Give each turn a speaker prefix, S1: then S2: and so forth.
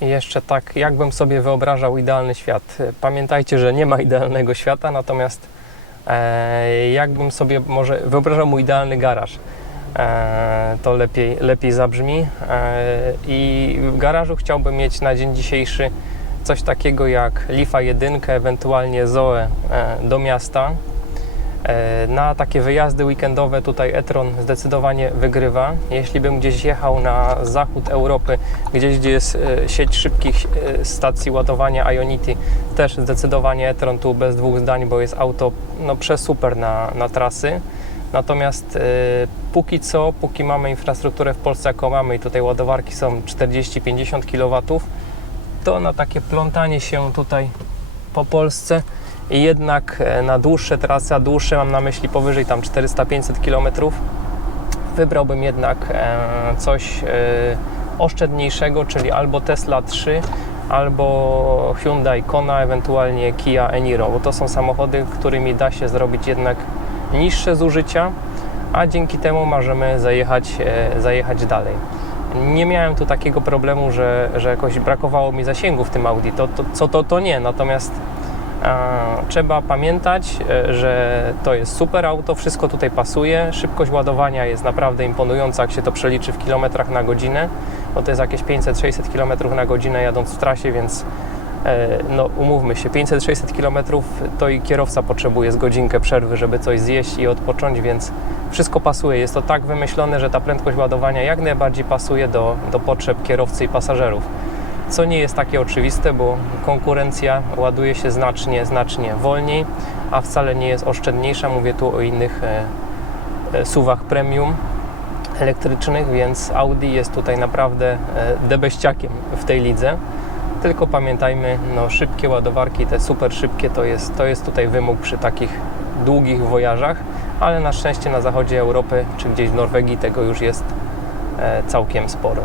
S1: Jeszcze tak, jakbym sobie wyobrażał idealny świat. Pamiętajcie, że nie ma idealnego świata, natomiast e, jakbym sobie może wyobrażał mój idealny garaż, e, to lepiej, lepiej zabrzmi. E, I w garażu chciałbym mieć na dzień dzisiejszy coś takiego jak Lifa 1, ewentualnie Zoe e, do miasta. E, Na takie wyjazdy weekendowe tutaj e-tron zdecydowanie wygrywa. Jeśli bym gdzieś jechał na zachód Europy, gdzieś gdzie jest e, sieć szybkich e, stacji ładowania Ionity, też zdecydowanie e-tron tu bez dwóch zdań, bo jest auto no, przesuper na, na trasy. Natomiast póki co, póki mamy infrastrukturę w Polsce jaką mamy i tutaj ładowarki są 40-50 kW, to na takie plątanie się tutaj po Polsce i jednak e, na dłuższe trasy, a dłuższe mam na myśli powyżej tam 400-500 km, wybrałbym jednak e, coś e, oszczędniejszego, czyli albo Tesla 3, albo Hyundai Kona, ewentualnie Kia Eniro, bo to są samochody, którymi da się zrobić jednak niższe zużycia, a dzięki temu możemy zajechać, zajechać dalej. Nie miałem tu takiego problemu, że, że jakoś brakowało mi zasięgu w tym Audi, to, to, co to, to nie, natomiast trzeba pamiętać, e, że to jest super auto, wszystko tutaj pasuje, szybkość ładowania jest naprawdę imponująca, jak się to przeliczy w kilometrach na godzinę, bo to jest jakieś 500-600 km na godzinę jadąc w trasie, więc e, no umówmy się, 500-600 km to i kierowca potrzebuje z godzinkę przerwy, żeby coś zjeść i odpocząć, więc wszystko pasuje. Jest to tak wymyślone, że ta prędkość ładowania jak najbardziej pasuje do, do potrzeb kierowcy i pasażerów. Co nie jest takie oczywiste, bo konkurencja ładuje się znacznie, znacznie wolniej, a wcale nie jest oszczędniejsza. Mówię tu o innych e, e, suwach premium elektrycznych, więc Audi jest tutaj naprawdę e, debeściakiem w tej lidze. Tylko pamiętajmy, no szybkie ładowarki, te super szybkie, to jest, to jest tutaj wymóg przy takich długich wojażach, ale na szczęście na zachodzie Europy czy gdzieś w Norwegii tego już jest całkiem sporo.